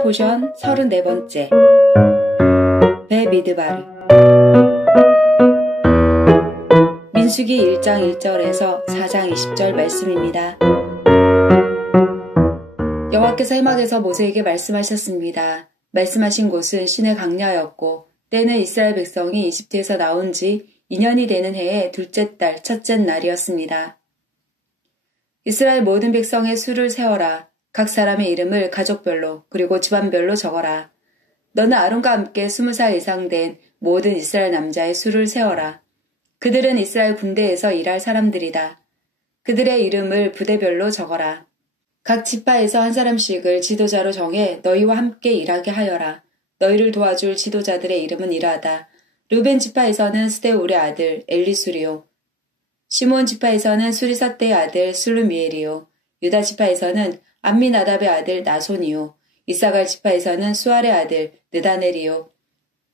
토라 포션 34번째 베미드바르 민수기 1장 1절에서 4장 20절 말씀입니다. 여호와께서 해막에서 모세에게 말씀하셨습니다. 말씀하신 곳은 신의 강야였고 때는 이스라엘 백성이 이집트에서 나온 지 2년이 되는 해의 둘째 달 첫째 날이었습니다. 이스라엘 모든 백성의 수를 세어라. 각 사람의 이름을 가족별로 그리고 집안별로 적어라. 너는 아론과 함께 20살 이상 된 모든 이스라엘 남자의 수를 세어라. 그들은 이스라엘 군대에서 일할 사람들이다. 그들의 이름을 부대별로 적어라. 각 지파에서 한 사람씩을 지도자로 정해 너희와 함께 일하게 하여라. 너희를 도와줄 지도자들의 이름은 이러하다. 르벤 지파에서는 스데울의 아들 엘리수리오, 시몬 지파에서는 수리사떼의 아들 슬루미엘이요, 유다 지파에서는 암미나답의 아들 나손이요, 이사갈 지파에서는 수알의 아들 느다넬이요,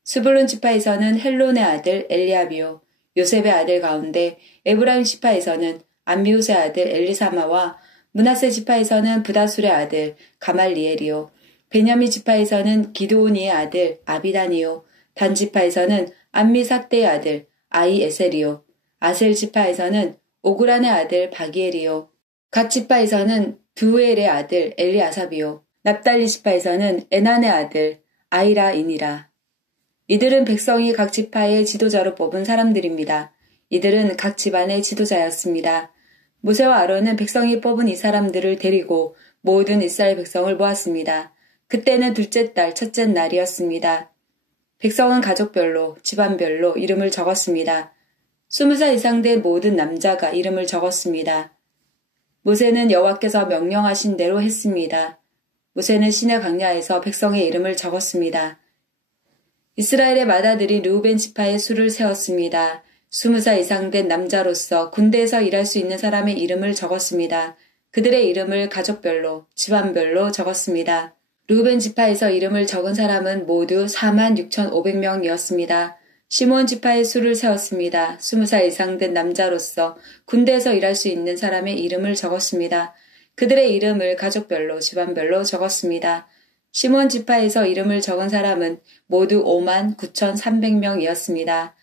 스불론 지파에서는 헬론의 아들 엘리압이요, 요셉의 아들 가운데 에브라임 지파에서는 암미우스의 아들 엘리사마와 므낫세 지파에서는 부다술의 아들 가말리엘이요, 베냐민 지파에서는 기드오니의 아들 아비단이요, 단 지파에서는 암미삭대의 아들 아이에셀이요, 아셀 지파에서는 오그란의 아들 바기엘이요, 갓 지파에서는 드우엘의 아들 엘리아삽이요, 납달리 지파에서는 에난의 아들 아이라이니라. 이들은 백성이 각 지파의 지도자로 뽑은 사람들입니다. 이들은 각 집안의 지도자였습니다. 모세와 아론은 백성이 뽑은 이 사람들을 데리고 모든 이스라엘 백성을 모았습니다. 그때는 둘째 달 첫째 날이었습니다. 백성은 가족별로, 집안별로 이름을 적었습니다. 20살 이상 된 모든 남자가 이름을 적었습니다. 모세는 여호와께서 명령하신 대로 했습니다. 모세는 시내 강야에서 백성의 이름을 적었습니다. 이스라엘의 맏아들이 르우벤 지파의 수를 세웠습니다. 20살 이상 된 남자로서 군대에서 일할 수 있는 사람의 이름을 적었습니다. 그들의 이름을 가족별로, 집안별로 적었습니다. 르우벤 지파에서 이름을 적은 사람은 모두 46,500명이었습니다. 시몬 지파의 수를 세웠습니다. 20살 이상 된 남자로서 군대에서 일할 수 있는 사람의 이름을 적었습니다. 그들의 이름을 가족별로, 집안별로 적었습니다. 시몬 지파에서 이름을 적은 사람은 모두 59,300명이었습니다.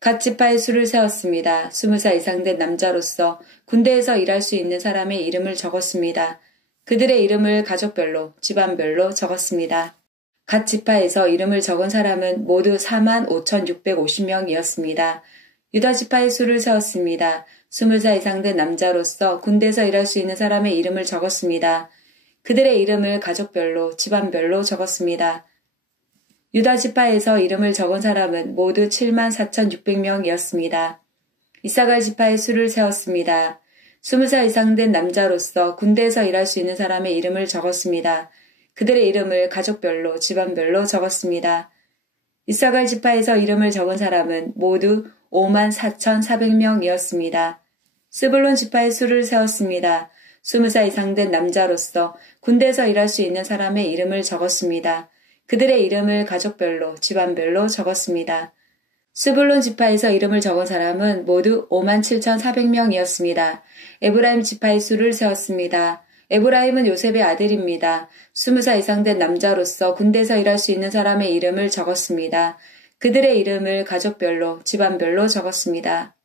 갓 지파의 수를 세웠습니다. 20살 이상 된 남자로서 군대에서 일할 수 있는 사람의 이름을 적었습니다. 그들의 이름을 가족별로, 집안별로 적었습니다. 갓 지파에서 이름을 적은 사람은 모두 45,650명이었습니다. 유다 지파의 수를 세웠습니다. 20살 이상 된 남자로서 군대에서 일할 수 있는 사람의 이름을 적었습니다. 그들의 이름을 가족별로, 집안별로 적었습니다. 유다 지파에서 이름을 적은 사람은 모두 74,600명이었습니다. 이사갈 지파의 수를 세웠습니다. 20살 이상 된 남자로서 군대에서 일할 수 있는 사람의 이름을 적었습니다. 그들의 이름을 가족별로, 집안별로 적었습니다. 이사갈 지파에서 이름을 적은 사람은 모두 54,400명이었습니다. 스불론 지파의 수를 세웠습니다. 20살 이상 된 남자로서 군대에서 일할 수 있는 사람의 이름을 적었습니다. 그들의 이름을 가족별로, 집안별로 적었습니다. 스불론 지파에서 이름을 적은 사람은 모두 57,400명이었습니다. 에브라임 지파의 수를 세웠습니다. 에브라임은 요셉의 아들입니다. 20살 이상 된 남자로서 군대에서 일할 수 있는 사람의 이름을 적었습니다. 그들의 이름을 가족별로, 집안별로 적었습니다.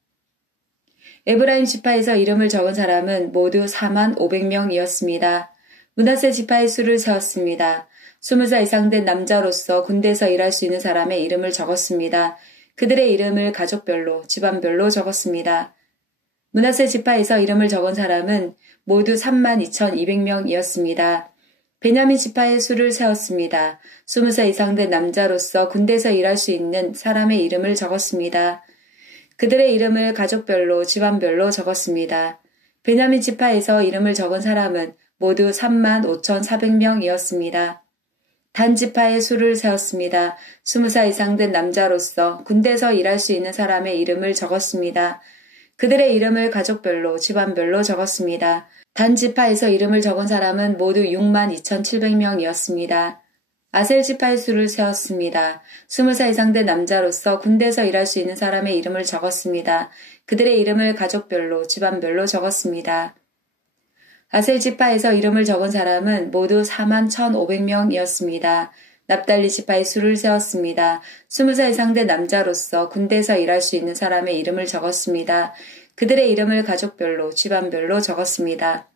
에브라임 지파에서 이름을 적은 사람은 모두 45,000명이었습니다. 므낫세 지파의 수를 세웠습니다. 20살 이상 된 남자로서 군대에서 일할 수 있는 사람의 이름을 적었습니다. 그들의 이름을 가족별로, 집안별로 적었습니다. 므낫세 지파에서 이름을 적은 사람은 모두 32,200명이었습니다. 베냐민 지파의 수를 세웠습니다. 20살 이상 된 남자로서 군대에서 일할 수 있는 사람의 이름을 적었습니다. 그들의 이름을 가족별로, 집안별로 적었습니다. 베냐민 지파에서 이름을 적은 사람은 모두 35,400명이었습니다. 단 지파의 수를 세웠습니다. 20살 이상 된 남자로서 군대에서 일할 수 있는 사람의 이름을 적었습니다. 그들의 이름을 가족별로, 집안별로 적었습니다. 단 지파에서 이름을 적은 사람은 모두 62,700명이었습니다. 아셀 지파의 수를 세웠습니다. 20살 이상 된 남자로서 군대에서 일할 수 있는 사람의 이름을 적었습니다. 그들의 이름을 가족별로, 집안별로 적었습니다. 아셀 지파에서 이름을 적은 사람은 모두 41,500명이었습니다. 납달리 지파에 수를 세웠습니다. 20살 이상 된 남자로서 군대에서 일할 수 있는 사람의 이름을 적었습니다. 그들의 이름을 가족별로, 집안별로 적었습니다.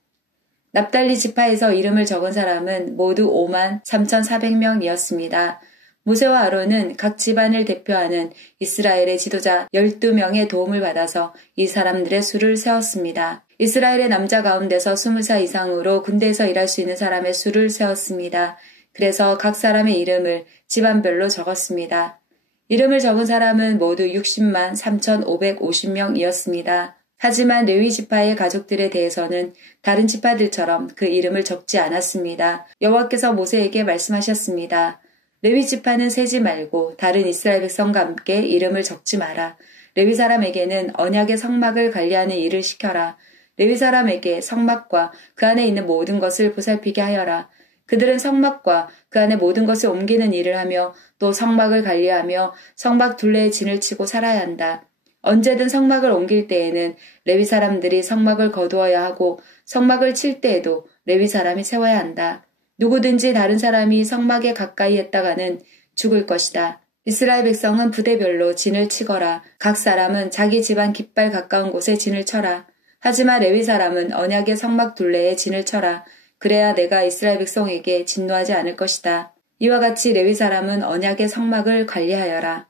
납달리 지파에서 이름을 적은 사람은 모두 53,400명이었습니다. 모세와 아론은 각 집안을 대표하는 이스라엘의 지도자 12명의 도움을 받아서 이 사람들의 수를 세웠습니다. 이스라엘의 남자 가운데서 20살 이상으로 군대에서 일할 수 있는 사람의 수를 세웠습니다. 그래서 각 사람의 이름을 집안별로 적었습니다. 이름을 적은 사람은 모두 60만 3,550명이었습니다. 하지만 레위 지파의 가족들에 대해서는 다른 지파들처럼 그 이름을 적지 않았습니다. 여호와께서 모세에게 말씀하셨습니다. 레위 지파는 세지 말고 다른 이스라엘 백성과 함께 이름을 적지 마라. 레위 사람에게는 언약의 성막을 관리하는 일을 시켜라. 레위 사람에게 성막과 그 안에 있는 모든 것을 보살피게 하여라. 그들은 성막과 그 안에 모든 것을 옮기는 일을 하며 또 성막을 관리하며 성막 둘레에 진을 치고 살아야 한다. 언제든 성막을 옮길 때에는 레위 사람들이 성막을 거두어야 하고 성막을 칠 때에도 레위 사람이 세워야 한다. 누구든지 다른 사람이 성막에 가까이 했다가는 죽을 것이다. 이스라엘 백성은 부대별로 진을 치거라. 각 사람은 자기 집안 깃발 가까운 곳에 진을 쳐라. 하지만 레위 사람은 언약의 성막 둘레에 진을 쳐라. 그래야 내가 이스라엘 백성에게 진노하지 않을 것이다. 이와 같이 레위 사람은 언약의 성막을 관리하여라.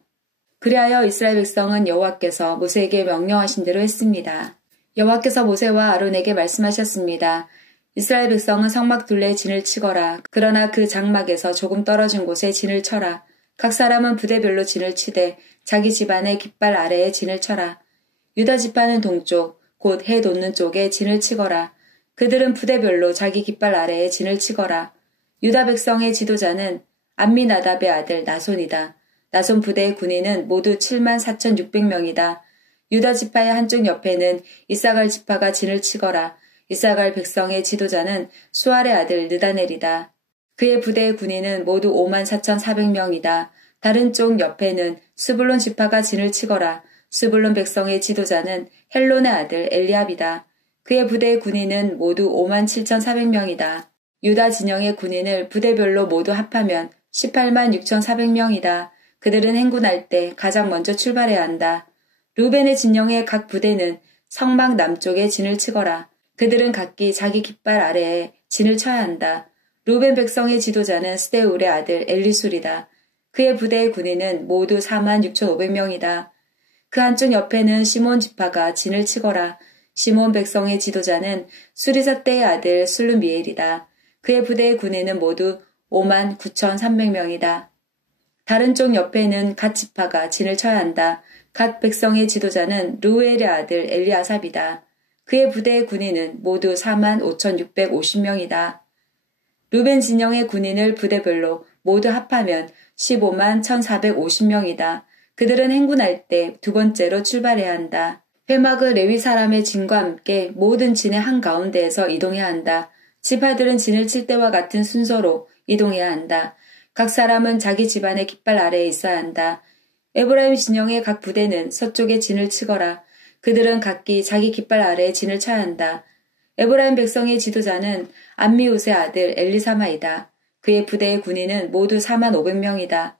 그리하여 이스라엘 백성은 여호와께서 모세에게 명령하신 대로 했습니다. 여호와께서 모세와 아론에게 말씀하셨습니다. 이스라엘 백성은 성막 둘레에 진을 치거라. 그러나 그 장막에서 조금 떨어진 곳에 진을 쳐라. 각 사람은 부대별로 진을 치되 자기 집안의 깃발 아래에 진을 쳐라. 유다 지파는 동쪽, 곧 해 돋는 쪽에 진을 치거라. 그들은 부대별로 자기 깃발 아래에 진을 치거라. 유다 백성의 지도자는 암미나답의 아들 나손이다. 나손 부대의 군인은 모두 74,600명이다. 유다 지파의 한쪽 옆에는 이사갈 지파가 진을 치거라. 이사갈 백성의 지도자는 수알의 아들 느다넬이다. 그의 부대의 군인은 모두 54,400명이다. 다른 쪽 옆에는 스불론 지파가 진을 치거라. 스불론 백성의 지도자는 헬론의 아들 엘리압이다. 그의 부대의 군인은 모두 57,400명이다. 유다 진영의 군인을 부대별로 모두 합하면 18만 6,400명이다. 그들은 행군할 때 가장 먼저 출발해야 한다. 루벤의 진영의 각 부대는 성막 남쪽에 진을 치거라. 그들은 각기 자기 깃발 아래에 진을 쳐야 한다. 루벤 백성의 지도자는 스데울의 아들 엘리술이다. 그의 부대의 군인은 모두 46,500명이다. 그 한쪽 옆에는 시몬 지파가 진을 치거라. 시몬 백성의 지도자는 수리사떼의 아들 술루미엘이다. 그의 부대의 군인은 모두 59,300명이다. 다른 쪽 옆에는 갓 지파가 진을 쳐야 한다. 갓 백성의 지도자는 루엘의 아들 엘리아삽이다. 그의 부대의 군인은 모두 45,650명이다. 루벤 진영의 군인을 부대별로 모두 합하면 15만 1,450명이다. 그들은 행군할 때 두 번째로 출발해야 한다. 회막의 레위 사람의 진과 함께 모든 진의 한가운데에서 이동해야 한다. 지파들은 진을 칠 때와 같은 순서로 이동해야 한다. 각 사람은 자기 집안의 깃발 아래에 있어야 한다. 에브라임 진영의 각 부대는 서쪽에 진을 치거라. 그들은 각기 자기 깃발 아래에 진을 쳐야 한다. 에브라임 백성의 지도자는 암미웃의 아들 엘리사마이다. 그의 부대의 군인은 모두 45,500명이다.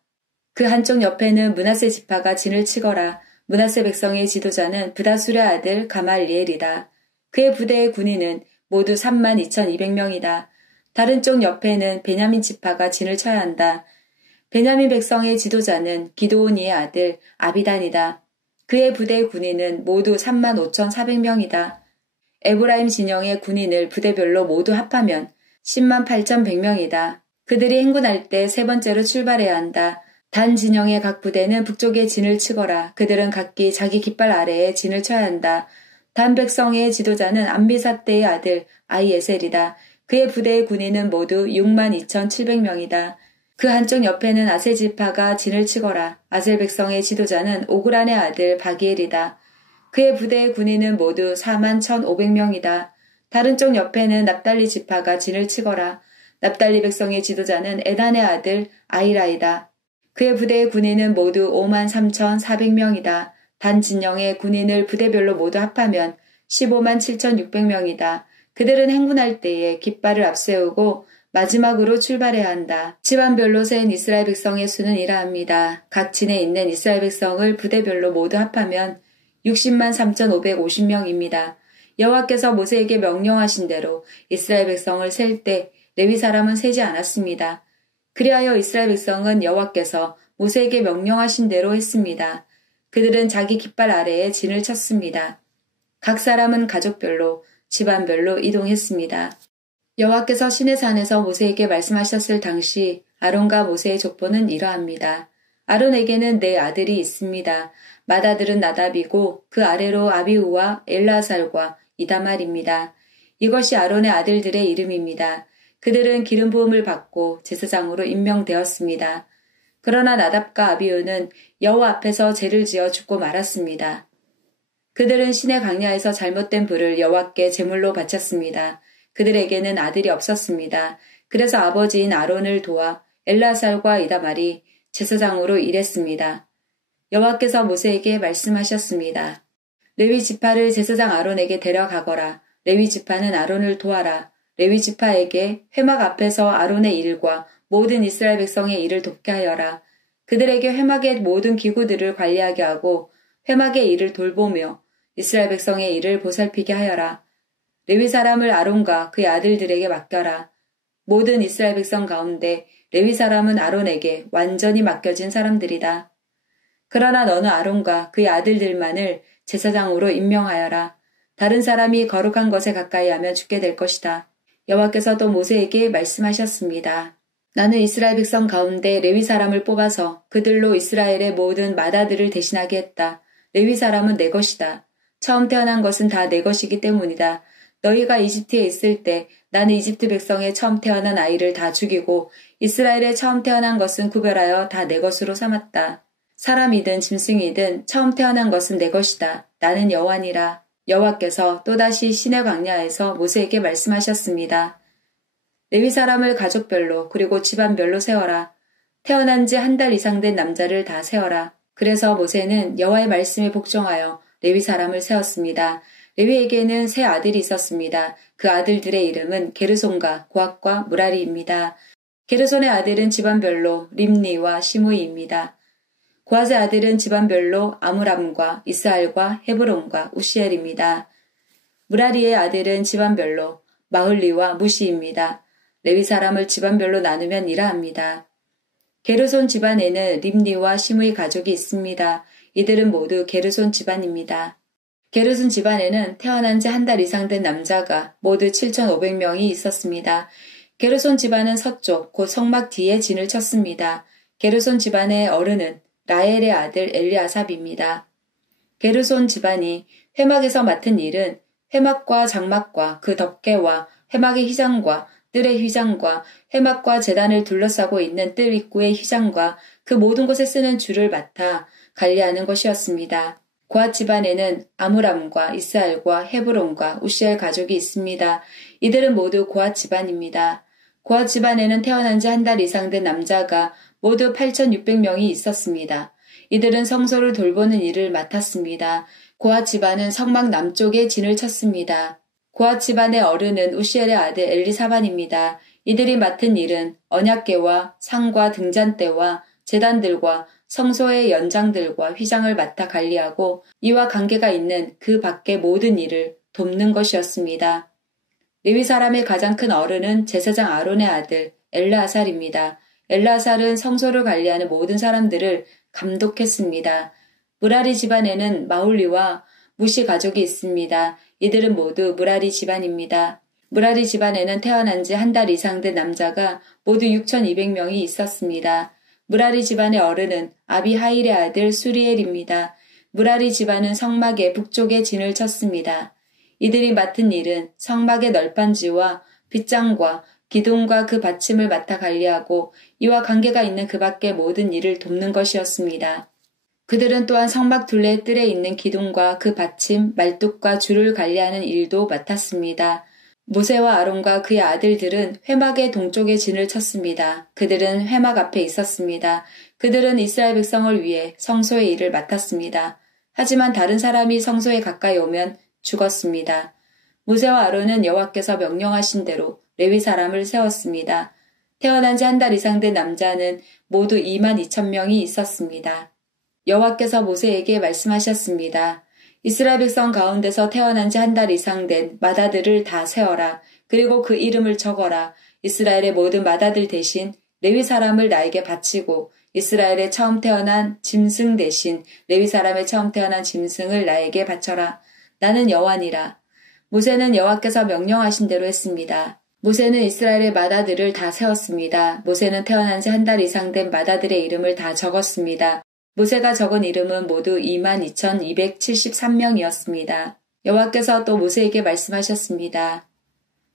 그 한쪽 옆에는 므낫세 지파가 진을 치거라. 므낫세 백성의 지도자는 브다술의 아들 가말리엘이다. 그의 부대의 군인은 모두 32,200명이다. 다른 쪽 옆에는 베냐민 지파가 진을 쳐야 한다. 베냐민 백성의 지도자는 기드오니의 아들 아비단이다. 그의 부대의 군인은 모두 35,400명이다. 에브라임 진영의 군인을 부대별로 모두 합하면 108,100명이다. 그들이 행군할 때 세 번째로 출발해야 한다. 단 진영의 각 부대는 북쪽에 진을 치거라. 그들은 각기 자기 깃발 아래에 진을 쳐야 한다. 단 백성의 지도자는 암비사떼의 아들 아이에셀이다. 그의 부대의 군인은 모두 62,700명이다. 그 한쪽 옆에는 아셀 지파가 진을 치거라. 아셀 백성의 지도자는 오그란의 아들 바기엘이다. 그의 부대의 군인은 모두 41,500명이다. 다른 쪽 옆에는 납달리 지파가 진을 치거라. 납달리 백성의 지도자는 에단의 아들 아이라이다. 그의 부대의 군인은 모두 53,400명이다. 단 진영의 군인을 부대별로 모두 합하면 157,600명이다. 그들은 행군할 때에 깃발을 앞세우고 마지막으로 출발해야 한다. 집안별로 센 이스라엘 백성의 수는 이러합니다. 각 진에 있는 이스라엘 백성을 부대별로 모두 합하면 60만 3,550명입니다. 여호와께서 모세에게 명령하신 대로 이스라엘 백성을 셀 때 레위 사람은 세지 않았습니다. 그리하여 이스라엘 백성은 여호와께서 모세에게 명령하신 대로 했습니다. 그들은 자기 깃발 아래에 진을 쳤습니다. 각 사람은 가족별로, 집안별로 이동했습니다. 여호와께서 시내산에서 모세에게 말씀하셨을 당시 아론과 모세의 족보는 이러합니다. 아론에게는 네 아들이 있습니다. 맏아들은 나답이고 그 아래로 아비후와 엘라살과 이다말입니다. 이것이 아론의 아들들의 이름입니다. 그들은 기름 부음을 받고 제사장으로 임명되었습니다. 그러나 나답과 아비후는 여호와 앞에서 죄를 지어 죽고 말았습니다. 그들은 시내 광야에서 잘못된 불을 여호와께 제물로 바쳤습니다. 그들에게는 아들이 없었습니다. 그래서 아버지인 아론을 도와 엘라살과 이다말이 제사장으로 일했습니다. 여호와께서 모세에게 말씀하셨습니다. 레위 지파를 제사장 아론에게 데려가거라. 레위 지파는 아론을 도와라. 레위 지파에게 회막 앞에서 아론의 일과 모든 이스라엘 백성의 일을 돕게 하여라. 그들에게 회막의 모든 기구들을 관리하게 하고 회막의 일을 돌보며 이스라엘 백성의 일을 보살피게 하여라. 레위 사람을 아론과 그의 아들들에게 맡겨라. 모든 이스라엘 백성 가운데 레위 사람은 아론에게 완전히 맡겨진 사람들이다. 그러나 너는 아론과 그의 아들들만을 제사장으로 임명하여라. 다른 사람이 거룩한 것에 가까이 하면 죽게 될 것이다. 여호와께서 또 모세에게 말씀하셨습니다. 나는 이스라엘 백성 가운데 레위 사람을 뽑아서 그들로 이스라엘의 모든 맏아들을 대신하게 했다. 레위 사람은 내 것이다. 처음 태어난 것은 다 내 것이기 때문이다. 너희가 이집트에 있을 때 나는 이집트 백성의 처음 태어난 아이를 다 죽이고 이스라엘의 처음 태어난 것은 구별하여 다 내 것으로 삼았다. 사람이든 짐승이든 처음 태어난 것은 내 것이다. 나는 여호와니라. 여호와께서 또다시 시내 광야에서 모세에게 말씀하셨습니다. 레위 사람을 가족별로 그리고 집안별로 세워라. 태어난 지 한 달 이상 된 남자를 다 세워라. 그래서 모세는 여호와의 말씀에 복종하여 레위 사람을 세웠습니다. 레위에게는 세 아들이 있었습니다. 그 아들들의 이름은 게르손과 고핫과 무라리입니다. 게르손의 아들은 집안별로 림니와 시므이입니다. 고핫의 아들은 집안별로 아므람과 이스알과 헤브론과 우시엘입니다. 무라리의 아들은 집안별로 마흘리와 무시입니다. 레위 사람을 집안별로 나누면 이러합니다. 게르손 집안에는 림니와 시므이 가족이 있습니다. 이들은 모두 게르손 집안입니다. 게르손 집안에는 태어난 지 한 달 이상 된 남자가 모두 7,500명이 있었습니다. 게르손 집안은 서쪽 곧 성막 뒤에 진을 쳤습니다. 게르손 집안의 어른은 라헬의 아들 엘리아삽입니다. 게르손 집안이 회막에서 맡은 일은 회막과 장막과 그 덮개와 회막의 휘장과 뜰의 휘장과 회막과 제단을 둘러싸고 있는 뜰 입구의 휘장과 그 모든 곳에 쓰는 줄을 맡아 관리하는 것이었습니다. 고핫 집안에는 아므람과 이스알과 헤브론과 우시엘 가족이 있습니다. 이들은 모두 고핫 집안입니다. 고핫 집안에는 태어난 지 한 달 이상 된 남자가 모두 8,600명이 있었습니다. 이들은 성소를 돌보는 일을 맡았습니다. 고핫 집안은 성막 남쪽에 진을 쳤습니다. 고핫 집안의 어른은 우시엘의 아들 엘리사반입니다. 이들이 맡은 일은 언약궤와 상과 등잔대와 제단들과 성소의 연장들과 휘장을 맡아 관리하고 이와 관계가 있는 그 밖의 모든 일을 돕는 것이었습니다. 레위 사람의 가장 큰 어른은 제사장 아론의 아들 엘르아살입니다. 엘르아살은 성소를 관리하는 모든 사람들을 감독했습니다. 무라리 집안에는 마홀리와 무시 가족이 있습니다. 이들은 모두 무라리 집안입니다. 무라리 집안에는 태어난 지 한 달 이상 된 남자가 모두 6,200명이 있었습니다. 무라리 집안의 어른은 아비하일의 아들 수리엘입니다. 무라리 집안은 성막의 북쪽에 진을 쳤습니다. 이들이 맡은 일은 성막의 널판지와 빗장과 기둥과 그 받침을 맡아 관리하고 이와 관계가 있는 그 밖의 모든 일을 돕는 것이었습니다. 그들은 또한 성막 둘레 뜰에 있는 기둥과 그 받침, 말뚝과 줄을 관리하는 일도 맡았습니다. 모세와 아론과 그의 아들들은 회막의 동쪽에 진을 쳤습니다. 그들은 회막 앞에 있었습니다. 그들은 이스라엘 백성을 위해 성소의 일을 맡았습니다. 하지만 다른 사람이 성소에 가까이 오면 죽었습니다. 모세와 아론은 여호와께서 명령하신 대로 레위 사람을 세웠습니다. 태어난 지 한 달 이상 된 남자는 모두 22,000명이 있었습니다. 여호와께서 모세에게 말씀하셨습니다. 이스라엘 백성 가운데서 태어난 지 한 달 이상 된 맏아들을 다 세어라. 그리고 그 이름을 적어라. 이스라엘의 모든 맏아들 대신 레위 사람을 나에게 바치고 이스라엘의 처음 태어난 짐승 대신 레위 사람의 처음 태어난 짐승을 나에게 바쳐라. 나는 여호와니라. 모세는 여호와께서 명령하신 대로 했습니다. 모세는 이스라엘의 맏아들을 다 세웠습니다. 모세는 태어난 지 한 달 이상 된 맏아들의 이름을 다 적었습니다. 모세가 적은 이름은 모두 22,273명이었습니다. 여호와께서 또 모세에게 말씀하셨습니다.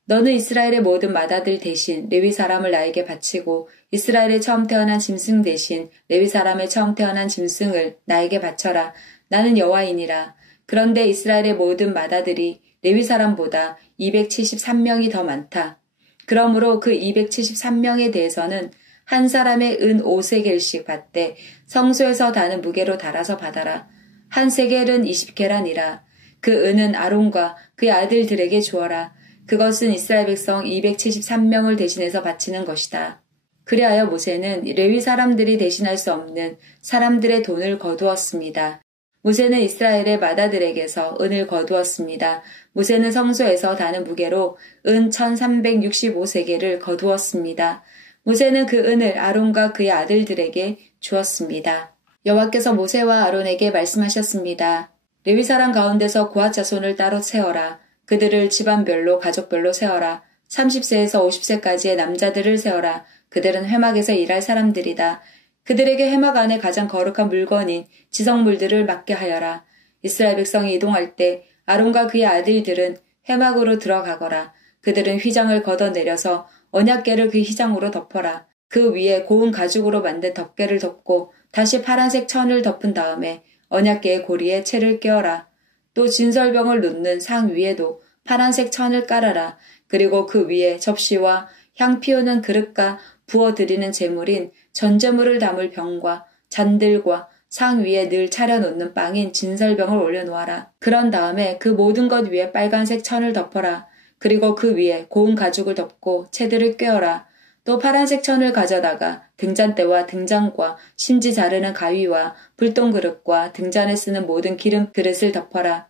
너는 이스라엘의 모든 맏아들 대신 레위 사람을 나에게 바치고 이스라엘의 처음 태어난 짐승 대신 레위 사람의 처음 태어난 짐승을 나에게 바쳐라. 나는 여호와이니라. 그런데 이스라엘의 모든 맏아들이 레위 사람보다 273명이 더 많다. 그러므로 그 273명에 대해서는 한 사람의 은 5세겔씩 받되 성소에서 다는 무게로 달아서 받아라. 한 세겔은 20계란이라. 그 은은 아론과 그의 아들들에게 주어라. 그것은 이스라엘 백성 273명을 대신해서 바치는 것이다. 그리하여 모세는 레위 사람들이 대신할 수 없는 사람들의 돈을 거두었습니다. 모세는 이스라엘의 맏아들에게서 은을 거두었습니다. 모세는 성소에서 다는 무게로 은 1365세겔을 거두었습니다. 모세는 그 은을 아론과 그의 아들들에게 주었습니다. 여호와께서 모세와 아론에게 말씀하셨습니다. 레위 사람 가운데서 고핫 자손을 따로 세어라. 그들을 집안별로 가족별로 세어라. 30세에서 50세까지의 남자들을 세어라. 그들은 회막에서 일할 사람들이다. 그들에게 회막 안에 가장 거룩한 물건인 지성물들을 맡게 하여라. 이스라엘 백성이 이동할 때 아론과 그의 아들들은 회막으로 들어가거라. 그들은 휘장을 걷어내려서 언약궤를 그 휘장으로 덮어라. 그 위에 고운 가죽으로 만든 덮개를 덮고 다시 파란색 천을 덮은 다음에 언약궤의 고리에 채를 꿰어라. 또 진설병을 놓는 상 위에도 파란색 천을 깔아라. 그리고 그 위에 접시와 향 피우는 그릇과 부어드리는 제물인 전제물을 담을 병과 잔들과 상 위에 늘 차려놓는 빵인 진설병을 올려놓아라. 그런 다음에 그 모든 것 위에 빨간색 천을 덮어라. 그리고 그 위에 고운 가죽을 덮고 채들을 꿰어라. 또 파란색 천을 가져다가 등잔대와 등잔과 심지 자르는 가위와 불똥 그릇과 등잔에 쓰는 모든 기름 그릇을 덮어라.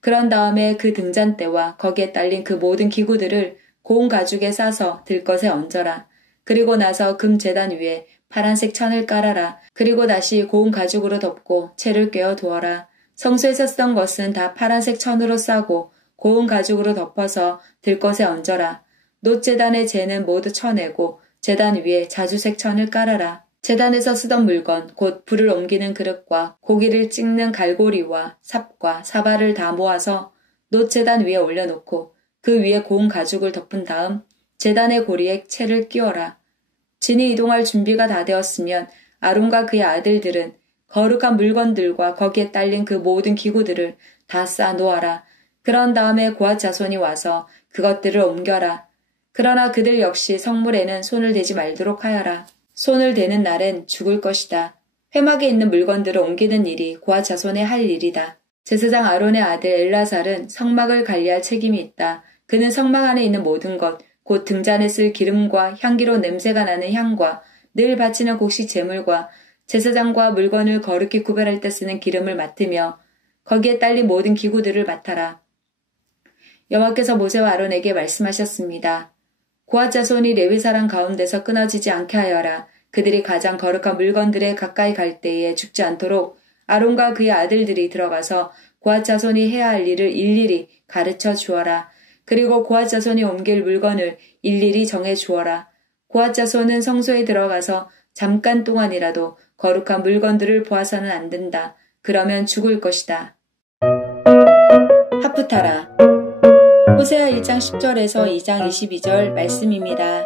그런 다음에 그 등잔대와 거기에 딸린 그 모든 기구들을 고운 가죽에 싸서 들것에 얹어라. 그리고 나서 금 제단 위에 파란색 천을 깔아라. 그리고 다시 고운 가죽으로 덮고 채를 꿰어 두어라. 성소에서 쓰던 것은 다 파란색 천으로 싸고 고운 가죽으로 덮어서 들것에 얹어라. 놋제단의 재는 모두 쳐내고 제단 위에 자주색 천을 깔아라. 제단에서 쓰던 물건 곧 불을 옮기는 그릇과 고기를 찍는 갈고리와 삽과 사발을 다 모아서 놋제단 위에 올려놓고 그 위에 고운 가죽을 덮은 다음 제단의 고리에 채를 끼워라. 진이 이동할 준비가 다 되었으면 아론과 그의 아들들은 거룩한 물건들과 거기에 딸린 그 모든 기구들을 다 쌓아 놓아라. 그런 다음에 고핫 자손이 와서 그것들을 옮겨라. 그러나 그들 역시 성물에는 손을 대지 말도록 하여라. 손을 대는 날엔 죽을 것이다. 회막에 있는 물건들을 옮기는 일이 고핫 자손의 할 일이다. 제사장 아론의 아들 엘라살은 성막을 관리할 책임이 있다. 그는 성막 안에 있는 모든 것, 곧 등잔에 쓸 기름과 향기로 냄새가 나는 향과 늘 바치는 곡식 제물과 제사장과 물건을 거룩히 구별할 때 쓰는 기름을 맡으며 거기에 딸린 모든 기구들을 맡아라. 여호와께서 모세와 아론에게 말씀하셨습니다. 고핫 자손이 레위 사람 가운데서 끊어지지 않게 하여라. 그들이 가장 거룩한 물건들에 가까이 갈 때에 죽지 않도록 아론과 그의 아들들이 들어가서 고핫 자손이 해야 할 일을 일일이 가르쳐 주어라. 그리고 고핫 자손이 옮길 물건을 일일이 정해 주어라. 고핫 자손은 성소에 들어가서 잠깐 동안이라도 거룩한 물건들을 보아서는 안 된다. 그러면 죽을 것이다. 하프타라. 호세아 1장 10절에서 2장 22절 말씀입니다.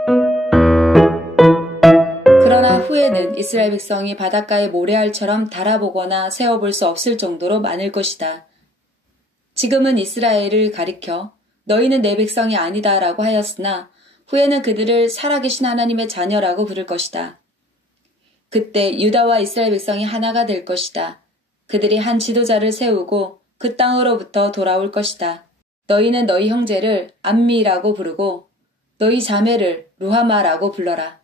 그러나 후에는 이스라엘 백성이 바닷가의 모래알처럼 달아보거나 세어볼 수 없을 정도로 많을 것이다. 지금은 이스라엘을 가리켜 너희는 내 백성이 아니다 라고 하였으나 후에는 그들을 살아계신 하나님의 자녀라고 부를 것이다. 그때 유다와 이스라엘 백성이 하나가 될 것이다. 그들이 한 지도자를 세우고 그 땅으로부터 돌아올 것이다. 너희는 너희 형제를 암미라고 부르고 너희 자매를 루하마라고 불러라.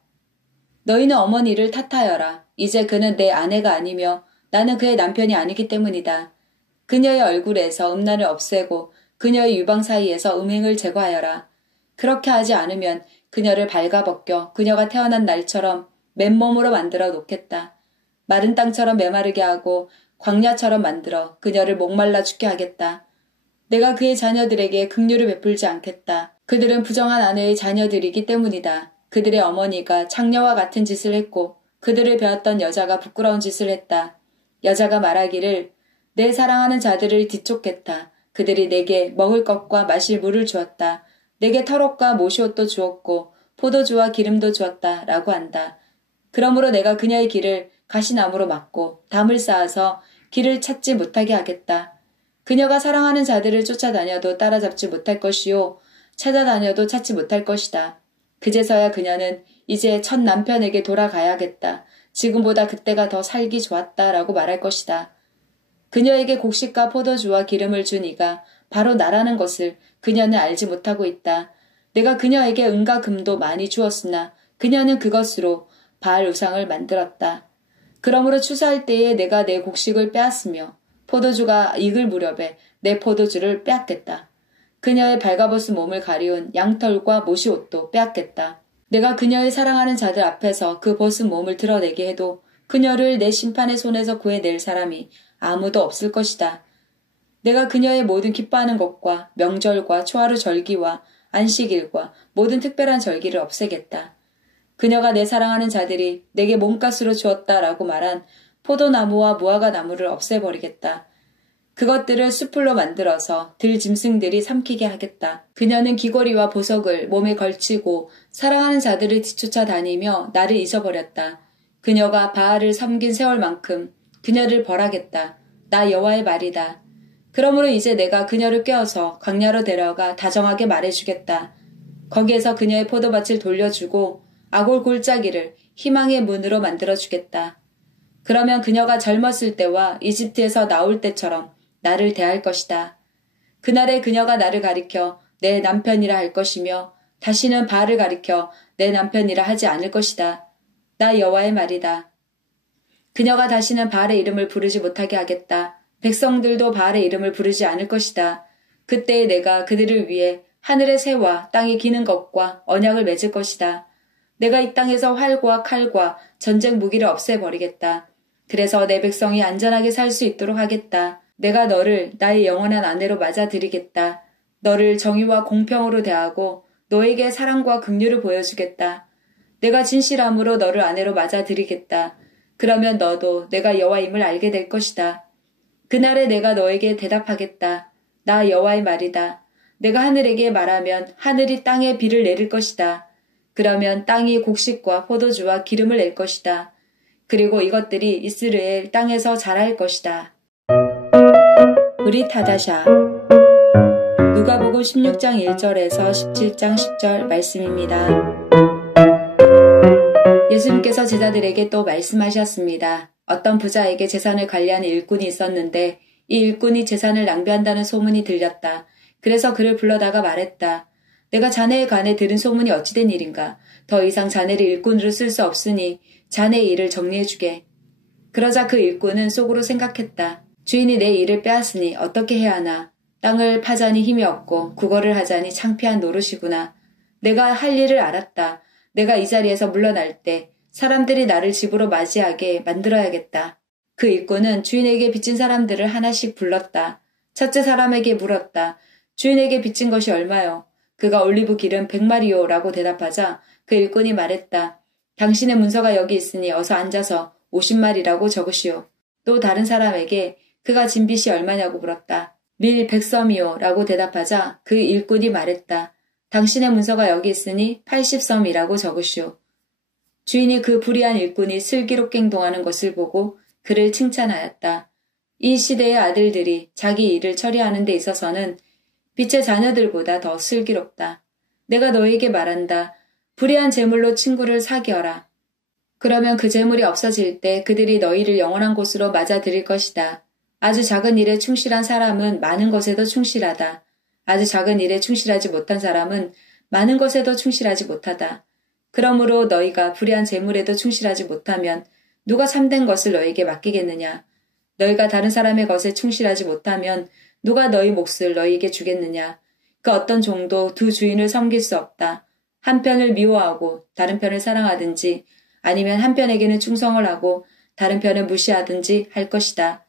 너희는 어머니를 탓하여라. 이제 그는 내 아내가 아니며 나는 그의 남편이 아니기 때문이다. 그녀의 얼굴에서 음란을 없애고 그녀의 유방 사이에서 음행을 제거하여라. 그렇게 하지 않으면 그녀를 발가벗겨 그녀가 태어난 날처럼 맨몸으로 만들어 놓겠다. 마른 땅처럼 메마르게 하고 광야처럼 만들어 그녀를 목말라 죽게 하겠다. 내가 그의 자녀들에게 긍휼을 베풀지 않겠다. 그들은 부정한 아내의 자녀들이기 때문이다. 그들의 어머니가 창녀와 같은 짓을 했고 그들을 배웠던 여자가 부끄러운 짓을 했다. 여자가 말하기를 내 사랑하는 자들을 뒤쫓겠다. 그들이 내게 먹을 것과 마실 물을 주었다. 내게 털옷과 모시옷도 주었고 포도주와 기름도 주었다. 라고 한다. 그러므로 내가 그녀의 길을 가시나무로 막고 담을 쌓아서 길을 찾지 못하게 하겠다. 그녀가 사랑하는 자들을 쫓아다녀도 따라잡지 못할 것이요 찾아다녀도 찾지 못할 것이다. 그제서야 그녀는 이제 첫 남편에게 돌아가야겠다. 지금보다 그때가 더 살기 좋았다라고 말할 것이다. 그녀에게 곡식과 포도주와 기름을 준 이가 바로 나라는 것을 그녀는 알지 못하고 있다. 내가 그녀에게 은과 금도 많이 주었으나 그녀는 그것으로 바알 우상을 만들었다. 그러므로 추수할 때에 내가 내 곡식을 빼앗으며 포도주가 익을 무렵에 내 포도주를 빼앗겠다. 그녀의 발가벗은 몸을 가리운 양털과 모시옷도 빼앗겠다. 내가 그녀의 사랑하는 자들 앞에서 그 벗은 몸을 드러내게 해도 그녀를 내 심판의 손에서 구해낼 사람이 아무도 없을 것이다. 내가 그녀의 모든 기뻐하는 것과 명절과 초하루 절기와 안식일과 모든 특별한 절기를 없애겠다. 그녀가 내 사랑하는 자들이 내게 몸값으로 주었다라고 말한 포도나무와 무화과 나무를 없애버리겠다. 그것들을 수풀로 만들어서 들짐승들이 삼키게 하겠다. 그녀는 귀걸이와 보석을 몸에 걸치고 사랑하는 자들을 뒤쫓아 다니며 나를 잊어버렸다. 그녀가 바알을 섬긴 세월만큼 그녀를 벌하겠다. 나 여호와의 말이다. 그러므로 이제 내가 그녀를 꿰어서 광야로 데려가 다정하게 말해주겠다. 거기에서 그녀의 포도밭을 돌려주고 아골 골짜기를 희망의 문으로 만들어주겠다. 그러면 그녀가 젊었을 때와 이집트에서 나올 때처럼 나를 대할 것이다. 그날에 그녀가 나를 가리켜 내 남편이라 할 것이며 다시는 바알을 가리켜 내 남편이라 하지 않을 것이다. 나 여호와의 말이다. 그녀가 다시는 바알의 이름을 부르지 못하게 하겠다. 백성들도 바알의 이름을 부르지 않을 것이다. 그때에 내가 그들을 위해 하늘의 새와 땅에 기는 것과 언약을 맺을 것이다. 내가 이 땅에서 활과 칼과 전쟁 무기를 없애버리겠다. 그래서 내 백성이 안전하게 살 수 있도록 하겠다. 내가 너를 나의 영원한 아내로 맞아들이겠다. 너를 정의와 공평으로 대하고 너에게 사랑과 긍휼을 보여주겠다. 내가 진실함으로 너를 아내로 맞아들이겠다. 그러면 너도 내가 여호와임을 알게 될 것이다. 그날에 내가 너에게 대답하겠다. 나 여호와의 말이다. 내가 하늘에게 말하면 하늘이 땅에 비를 내릴 것이다. 그러면 땅이 곡식과 포도주와 기름을 낼 것이다. 그리고 이것들이 이스라엘 땅에서 자랄 것이다. 브릿 하다샤 누가복음 16장 1절에서 17장 10절 말씀입니다. 예수님께서 제자들에게 또 말씀하셨습니다. 어떤 부자에게 재산을 관리하는 일꾼이 있었는데 이 일꾼이 재산을 낭비한다는 소문이 들렸다. 그래서 그를 불러다가 말했다. 내가 자네에 관해 들은 소문이 어찌된 일인가? 더 이상 자네를 일꾼으로 쓸 수 없으니 자네의 일을 정리해주게. 그러자 그 일꾼은 속으로 생각했다. 주인이 내 일을 빼앗으니 어떻게 해야 하나. 땅을 파자니 힘이 없고 국어를 하자니 창피한 노릇이구나. 내가 할 일을 알았다. 내가 이 자리에서 물러날 때 사람들이 나를 집으로 맞이하게 만들어야겠다. 그 일꾼은 주인에게 빚진 사람들을 하나씩 불렀다. 첫째 사람에게 물었다. 주인에게 빚진 것이 얼마요? 그가 올리브 기름 100마리요 라고 대답하자 그 일꾼이 말했다. 당신의 문서가 여기 있으니 어서 앉아서 50마리라고 적으시오. 또 다른 사람에게 그가 진 빚이 얼마냐고 물었다. 밀 100섬이요 라고 대답하자 그 일꾼이 말했다. 당신의 문서가 여기 있으니 80섬이라고 적으시오. 주인이 그 불의한 일꾼이 슬기롭게 행동하는 것을 보고 그를 칭찬하였다. 이 시대의 아들들이 자기 일을 처리하는 데 있어서는 빛의 자녀들보다 더 슬기롭다. 내가 너에게 말한다. 불의한 재물로 친구를 사귀어라. 그러면 그 재물이 없어질 때 그들이 너희를 영원한 곳으로 맞아들일 것이다. 아주 작은 일에 충실한 사람은 많은 것에도 충실하다. 아주 작은 일에 충실하지 못한 사람은 많은 것에도 충실하지 못하다. 그러므로 너희가 불의한 재물에도 충실하지 못하면 누가 참된 것을 너희에게 맡기겠느냐? 너희가 다른 사람의 것에 충실하지 못하면 누가 너희 몫을 너희에게 주겠느냐? 그 어떤 종도 두 주인을 섬길 수 없다. 한 편을 미워하고 다른 편을 사랑하든지 아니면 한 편에게는 충성을 하고 다른 편을 무시하든지 할 것이다.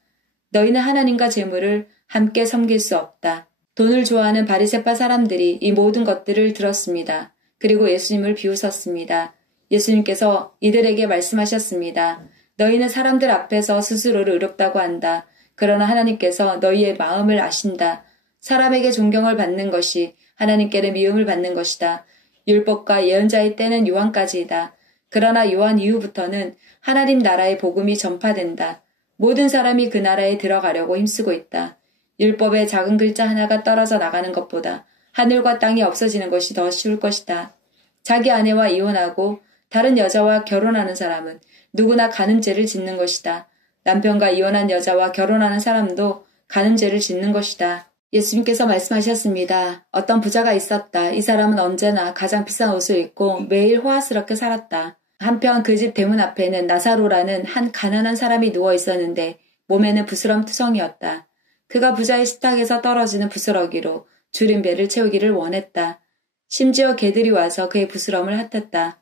너희는 하나님과 재물을 함께 섬길 수 없다. 돈을 좋아하는 바리새파 사람들이 이 모든 것들을 들었습니다. 그리고 예수님을 비웃었습니다. 예수님께서 이들에게 말씀하셨습니다. 너희는 사람들 앞에서 스스로를 의롭다고 한다. 그러나 하나님께서 너희의 마음을 아신다. 사람에게 존경을 받는 것이 하나님께는 미움을 받는 것이다. 율법과 예언자의 때는 요한까지이다. 그러나 요한 이후부터는 하나님 나라의 복음이 전파된다. 모든 사람이 그 나라에 들어가려고 힘쓰고 있다. 율법의 작은 글자 하나가 떨어져 나가는 것보다 하늘과 땅이 없어지는 것이 더 쉬울 것이다. 자기 아내와 이혼하고 다른 여자와 결혼하는 사람은 누구나 간음죄를 짓는 것이다. 남편과 이혼한 여자와 결혼하는 사람도 간음죄를 짓는 것이다. 예수님께서 말씀하셨습니다. 어떤 부자가 있었다. 이 사람은 언제나 가장 비싼 옷을 입고 매일 호화스럽게 살았다. 한편 그 집 대문 앞에는 나사로라는 한 가난한 사람이 누워 있었는데 몸에는 부스럼투성이었다. 그가 부자의 식탁에서 떨어지는 부스러기로 주린 배를 채우기를 원했다. 심지어 개들이 와서 그의 부스럼을 핥았다.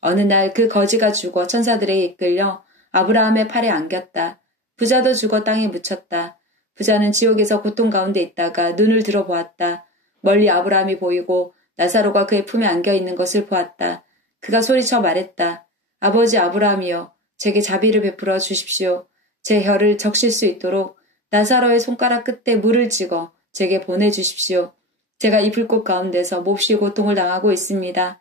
어느 날 그 거지가 죽어 천사들에게 이끌려 아브라함의 팔에 안겼다. 부자도 죽어 땅에 묻혔다. 부자는 지옥에서 고통 가운데 있다가 눈을 들어보았다. 멀리 아브라함이 보이고 나사로가 그의 품에 안겨있는 것을 보았다. 그가 소리쳐 말했다. 아버지 아브라함이여, 제게 자비를 베풀어 주십시오. 제 혀를 적실 수 있도록 나사로의 손가락 끝에 물을 찍어 제게 보내주십시오. 제가 이 불꽃 가운데서 몹시 고통을 당하고 있습니다.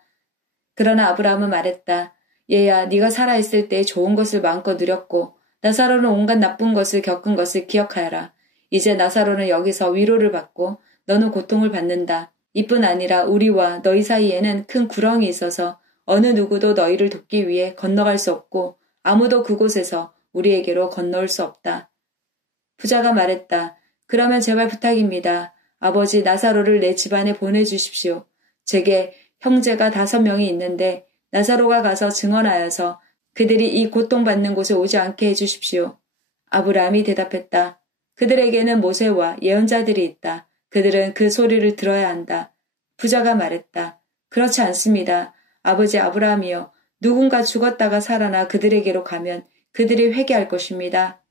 그러나 아브라함은 말했다. 얘야, 네가 살아있을 때 좋은 것을 마음껏 누렸고 나사로는 온갖 나쁜 것을 겪은 것을 기억하여라. 이제 나사로는 여기서 위로를 받고 너는 고통을 받는다. 이뿐 아니라 우리와 너희 사이에는 큰 구렁이 있어서 어느 누구도 너희를 돕기 위해 건너갈 수 없고 아무도 그곳에서 우리에게로 건너올 수 없다. 부자가 말했다. 그러면 제발 부탁입니다. 아버지 나사로를 내 집안에 보내주십시오. 제게 형제가 5명이 있는데 나사로가 가서 증언하여서 그들이 이 고통받는 곳에 오지 않게 해주십시오. 아브라함이 대답했다. 그들에게는 모세와 예언자들이 있다. 그들은 그 소리를 들어야 한다. 부자가 말했다. 그렇지 않습니다. 아버지 아브라함이여, 누군가 죽었다가 살아나 그들에게로 가면 그들이 회개할 것입니다.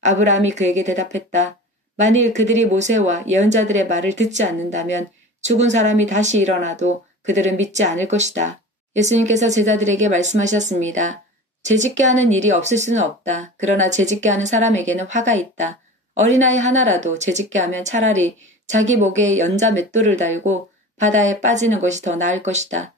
아브라함이 그에게 대답했다. 만일 그들이 모세와 예언자들의 말을 듣지 않는다면 죽은 사람이 다시 일어나도 그들은 믿지 않을 것이다. 예수님께서 제자들에게 말씀하셨습니다. 죄짓게 하는 일이 없을 수는 없다. 그러나 죄짓게 하는 사람에게는 화가 있다. 어린아이 하나라도 죄짓게 하면 차라리 자기 목에 연자 맷돌을 달고 바다에 빠지는 것이 더 나을 것이다.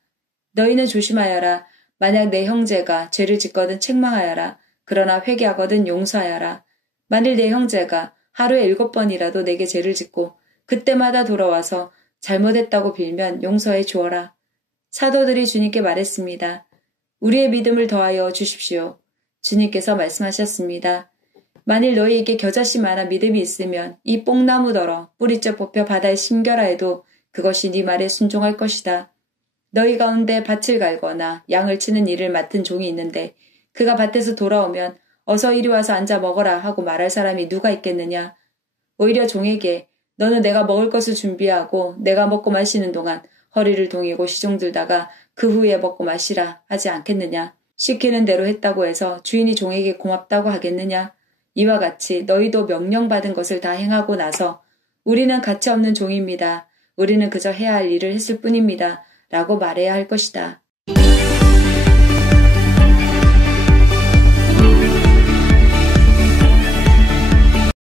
너희는 조심하여라. 만약 내 형제가 죄를 짓거든 책망하여라. 그러나 회개하거든 용서하여라. 만일 내 형제가 하루에 7번이라도 내게 죄를 짓고 그때마다 돌아와서 잘못했다고 빌면 용서해 주어라. 사도들이 주님께 말했습니다. 우리의 믿음을 더하여 주십시오. 주님께서 말씀하셨습니다. 만일 너희에게 겨자씨만한 믿음이 있으면 이 뽕나무더러 뿌리째 뽑혀 바다에 심겨라 해도 그것이 네 말에 순종할 것이다. 너희 가운데 밭을 갈거나 양을 치는 일을 맡은 종이 있는데 그가 밭에서 돌아오면 어서 이리 와서 앉아 먹어라 하고 말할 사람이 누가 있겠느냐. 오히려 종에게 너는 내가 먹을 것을 준비하고 내가 먹고 마시는 동안 허리를 동이고 시종들다가 그 후에 먹고 마시라 하지 않겠느냐. 시키는 대로 했다고 해서 주인이 종에게 고맙다고 하겠느냐. 이와 같이 너희도 명령받은 것을 다 행하고 나서 우리는 가치 없는 종입니다. 우리는 그저 해야 할 일을 했을 뿐입니다. 라고 말해야 할 것이다.